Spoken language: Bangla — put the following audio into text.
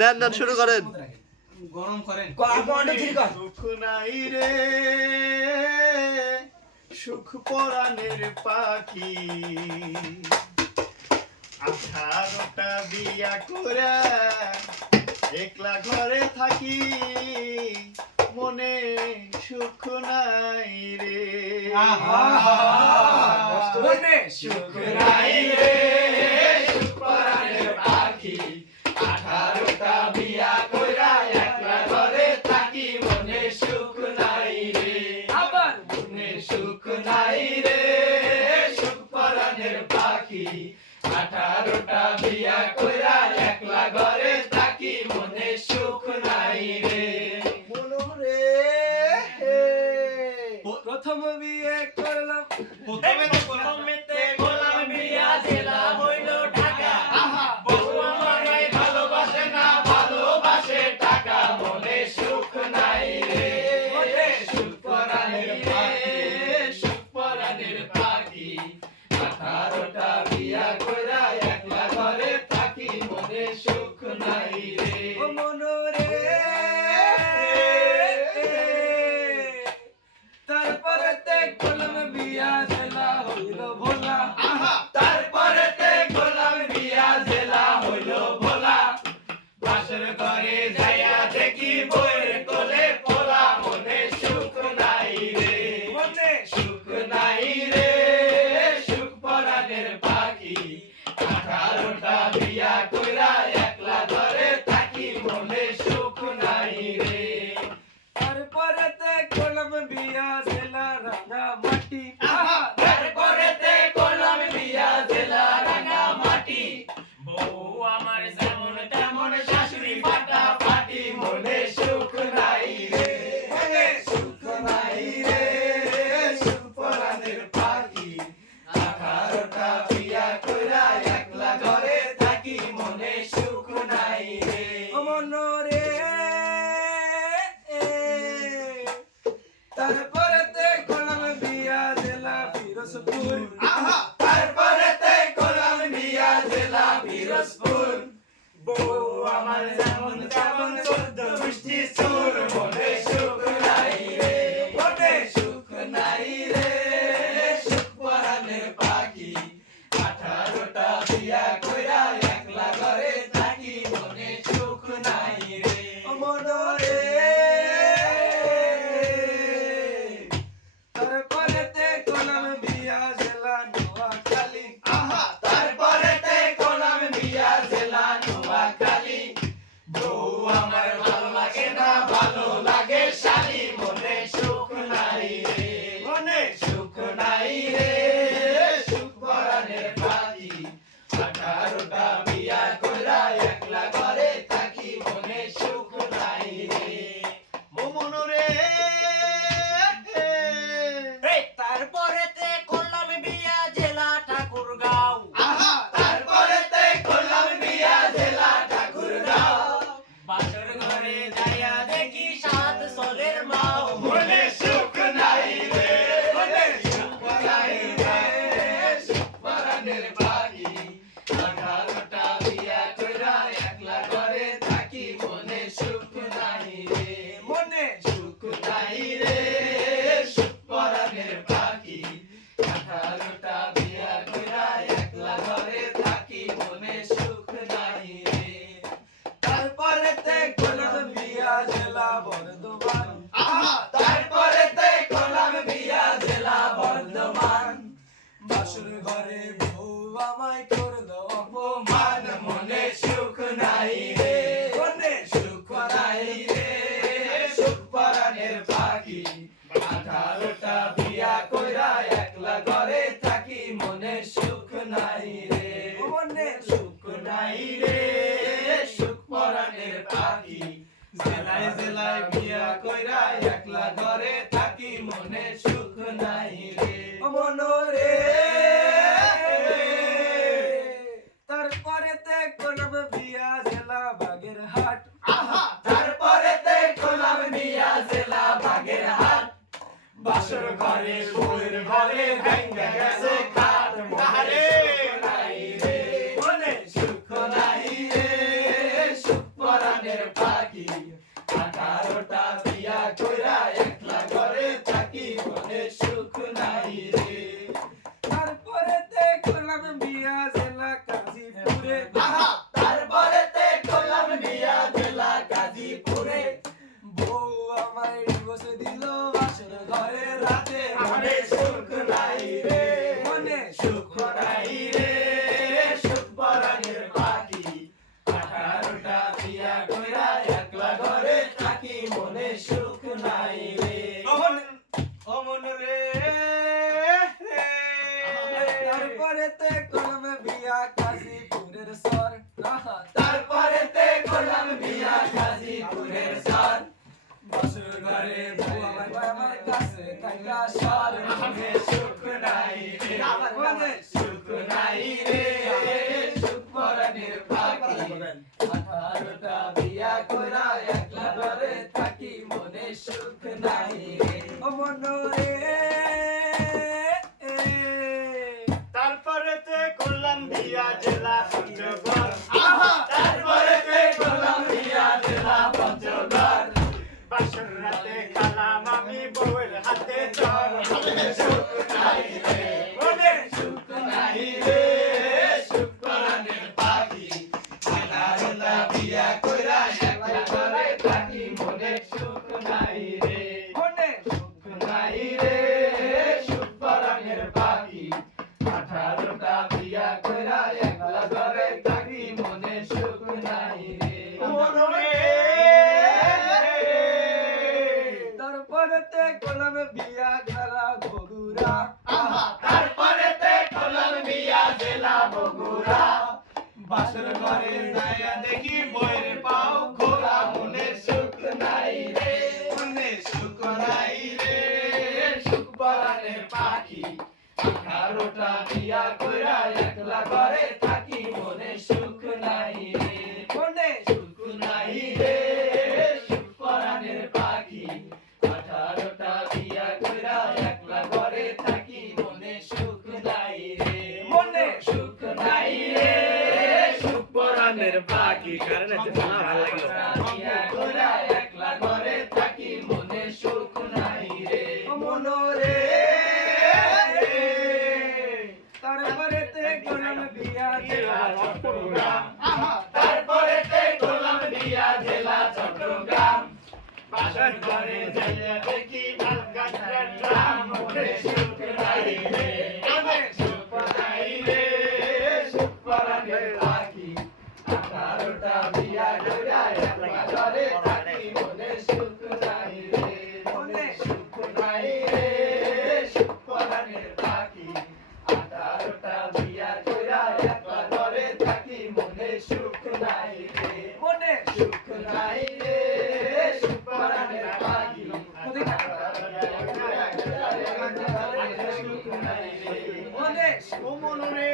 নেন শুরু করেন। গরম করেন। সুখ নাই রে সুখ পরাণের পাখি 18টা বিয়া করা একলা ঘরে থাকি মনে সুখ নাই রে মনে সুখ নাই রে সুখ পরাণের পাখি 18টা বিয়া কইরা একলা ঘরে থাকি মনে সুখ নাই রে আবার মনে সুখ নাই রে সুখ পরাণের পাখি 18টা বিয়া কইরা একলা ঘরে থাকি মনে সুখ নাই রে মনে রে প্রথম বিয়ে করলাম প্রথমেতে গোলাম বিয়া জেলা হইল ঢাকা বউ আমারে ভালোবাসে না ভালোবাসে টাকা মনে সুখ নাই রে মনে সুখ পরাণের পাখি সুখ পরাণের পাখি 18টা বিয়া কইরা একলা ঘরে থাকি মনে সুখ নাই রে ও মনোরে তারপরেতে করলাম বিয়া জেলা হইল ভোলা তারপরেতে গোলাম বিয়া জেলা হইল ভোলা বাসর ঘরে যাইয়া দেখি বইয়ের কোলে পোলা মনে সুখ নাই রে মনে সুখ নাই রে সুখ পরাণের পাখি 18টা বিয়া কইরা একলা ঘরে থাকি মনে সুখ নাই রে তারপরেতে করলাম বিয়া জেলা রাঙা মাটি তারপরেতে গোলাম বিয়া জেলা রাঙা মাটি বউ আমার যেমন তেমন শাশুড়ি ফাটা ফাটি মনে সুখ নাই রে মনে সুখ নাই রে সুখ পরাণের পাখি 18টা বিয়া কইরা একলা ঘরে থাকি মনে সুখ নাই রে ও মনোরে তারপরেতে করলাম বিয়া জেলা ফিরোজপুর তারপরেতে গোলাম বিয়া জেলা পিরোজপুর বউ আমার যেমন তেমন 14 মিষ্টি সুর মনে সুখ নাই রে মনে সুখ নাই রে সুখ পরাণের পাখি 18টা বিয়া কইরা একলা ঘরে থাকি মনে সুখ নাই রে ও মনোরে তারপরেতে করলাম বিয়া জেলা নোয়াখালী তারপরেতে গোলাম বিয়া জেলা নোয়াখালী বউ আমার ভালো লাগে না ভালো লাগে শালি মনে সুখ নাই রে মনে সুখ নাই রে সুখ পরাণের পাখি 18টা বিয়া কইরা একলা ঘরে থাকি মনে সুখ নাই রে ও মনোরে তারপরেতে করলাম বিয়া জেলা ঠাকুরগাঁও তারপরেতে গোলাম বিয়া জেলা ঠাকুরগাঁও বাসর ঘরে যাইয়া দেখি 7 সলের মাও মনে সুখ নাই রে মনে সুখ নাই রে সুখ পরাণের পাখি 18টা বিয়া কইরা একলা ঘরে থাকি মনে সুখ নাই রে মনে সুখ নাই রে সুখ পরাণের পাখি 18টা বিয়া কইরা একলা ঘরে থাকি মনে সুখ নাই রে তারপরেতে করলাম বিয়া জেলা বর্ধমান তারপরেতে গোলাম বিয়া জেলা বর্ধমান বাসুর ঘরে বউ আমায় করলো মান মনে সুখ নাই রে মনে সুখ নাই রে সুখ পরাণের পাখি 18টা বিয়া কইরা একলা ঘরে থাকি মনে সুখ নাই রে মনে সুখ নাই রে সুখ পরাণের পাখি জেলায় জেলায় বিয়া কইরা একলা ঘরে থাকি মনে সুখ নাই রে মনোরে তারপরেতে করলাম বিয়া জেলা বাগেরহাট তারপরেতে গোলাম বিয়া জেলা বাগেরহাট বাসর ঘরে বউয়ের ঘরে ভেঙ্গে গেছে খাট মনে সুখ নাই রে মনে সুখ নাই রে সুখ পরাণের পাখি 18টা বিয়া কইরা একলা ঘরে থাকি মনে সুখ নাই রে তারপরেতে করলাম বিয়া জেলা গাজীপুরে আহা তারপরেতে করলাম বিয়া জেলা গাজীপুরে বউ আমায় ডিভোর্স দিল বাসর ঘরে রাতে মনে সুখ নাই রে মনে সুখ নাই রে সুখ পরাণের পাখি 18টা বিয়া কইরা একলা ঘরে থাকি মনে সুখ নাই রে অমন রে তারপরেতে করলাম বিয়া গাজীপুরের সর তারপরেতে করলাম বিয়া গাজীপুরের সার বাসর ঘরে বউ আমায় কয় আমার কাছে থাকা সর মনে সুখ নাই রে মনে সুখ নাই রে সুখ পরাণের পাখি 18টা বিয়া কইরা একলা ঘরে থাকি মনে সুখ নাই রে অমন রে তারপরেতে করলাম বিয়া জেলা পঞ্চগড় আহা তারপরেতে করলাম বিয়া জেলা পঞ্চগড় বাসর রাতে খালাম আমি বউয়ের হাতে চর মনে সুখ নাই রে মনে সুখ নাই রে সুখ পরাণের পাখি 18টা বিয়া কইরা একলা ঘরে থাকি মনে সুখ নাই রে মনে সুখ নাই রে সুখ পরাণের পাখি 18টা বিয়া কইরা একলা ঘরে থাকি মনে সুখ নাই রে তারপরেতে করলাম বিয়া গেলা বগুড়া আহা তারপরেতে করলাম বিয়া জেলা বগুড়া বাসর ঘরে যাইয়া দেখি বইয়ের পাও খোলা মনে সুখ নাই রে মনে সুখ নাই রে সুখ পরাণের পাখি 18টা বিয়া কইরা একলা ঘরে থাকি মনে সুখ নাই রে মনে সুখ নাই রে সুখ পরাণের পাখি 18টা বিয়া কইরা একলা ঘরে থাকি মনে সুখ নাই রে মনে সুখ নাই রে সুখ পরাণের পাখি কারণ এতে শোনা ভালো লাগলো। বিয়া কইরা একলা ঘরে থাকি মনে সুখ নাই রে অমন রে তারপরেতে করলাম বিয়া জেলা চট্টগ্রাম আহা তারপরেতে করলাম বিয়া জেলা চট্টগ্রাম বাসর ঘরে যাইয়া দেখি মালগাছের ড্রাম মনে সুখ নাই রে মনে সুখ নাই রে সুখ পরাণের পাখি 18টা বিয়া কইরা একলা ঘরে থাকি মনে সুখ নাই রে মনে সুখ নাই রে সুখ পরাণের পাখি 18টা বিয়া কইরা একলা ঘরে থাকি মনে সুখ নাই রে মনে সুখ নাই রে সুখ পরাণের পাখি মনে ও মনরে